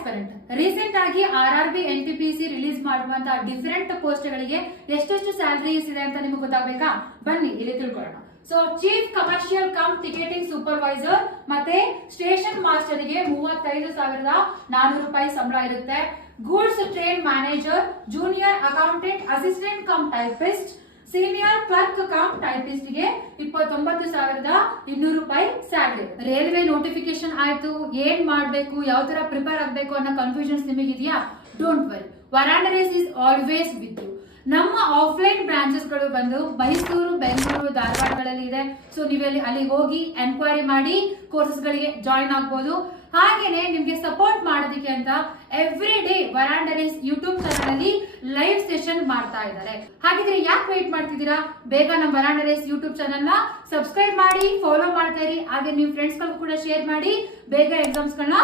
Aspirant recent ಆಗಿ RRB NTPC release ಮಾಡುವಂತಹ different post ಗಳಿಗೆ ಎಷ್ಟೆಷ್ಟು ಸ್ಯಾಲರೀಸ್ ಇದೆ ಅಂತ ನಿಮಗೆ ಗೊತ್ತಾಗಬೇಕಾ? ಬನ್ನಿ ಇಲ್ಲಿ ತಿಳ್ಕೊಳ್ಳೋಣ. So chief commercial come ticketing supervisor ಮತ್ತೆ ಸ್ಟೇಷನ್ ಮಾಸ್ಟರ್ ಗೆ 35,400 ರೂಪಾಯಿ ಸಂಬಳ ಇರುತ್ತೆ. Goods train manager, junior accountant, assistant come typist, senior clerk come typist ಗೆ 29,200 ರೂಪಾಯಿ ಸ್ಯಾಲರಿ. ರೈಲ್ವೆ ನೋಟಿಫಿಕೇಶನ್ ಆಯ್ತು, ಏನ್ ಮಾಡ್ಬೇಕು, ಯಾವ ತರ ಪ್ರಿಪೇರ್ ಆಗ್ಬೇಕು ಅನ್ನೋ ಕನ್ಫ್ಯೂಷನ್ಸ್ ನಿಮಗಿದೆಯಾ? Don't worry, Veranda Race is always with you. ನಮ್ಮ ಆಫ್ಲೈನ್ ಬ್ರಾಂಚಸ್ ಗಳು ಬಂದು ಮೈಸೂರು, ಬೆಂಗಳೂರು, ಧಾರವಾಡಗಳಲ್ಲಿ ಇದೆ. ಸೊ ನೀವು ಅಲ್ಲಿ ಹೋಗಿ ಎನ್ಕ್ವೈರಿ ಮಾಡಿ ಕೋರ್ಸಸ್ ಗಳಿಗೆ ಜಾಯಿನ್ ಆಗ್ಬೋದು. ಹಾಗೇನೆ ನಿಮ್ಗೆ ಸಪೋರ್ಟ್ ಮಾಡೋದಕ್ಕೆ ಅಂತ every day Veranda Race YouTube channel ಅಲ್ಲಿ ಲೈವ್ ಸೆಷನ್ ಮಾಡ್ತಾ ಇದ್ದಾರೆ. ಹಾಗಿದ್ರೆ ಯಾಕೆ ವೇಟ್ ಮಾಡ್ತಿದ್ದೀರಾ? ಬೇಗ ನಮ್ಮ ವರಾಂಡ ರೇಸ್ ಯೂಟ್ಯೂಬ್ ಚಾನಲ್ ನ ಸಬ್ಸ್ಕ್ರೈಬ್ ಮಾಡಿ, ಫಾಲೋ ಮಾಡ್ತಾ ಇರಿ. ಹಾಗೆ ನೀವು ಫ್ರೆಂಡ್ಸ್ ಗಳಿಗೂ ಕೂಡ ಶೇರ್ ಮಾಡಿ ಬೇಗ ಎಕ್ಸಾಮ್ಸ್ ಗಳನ್ನ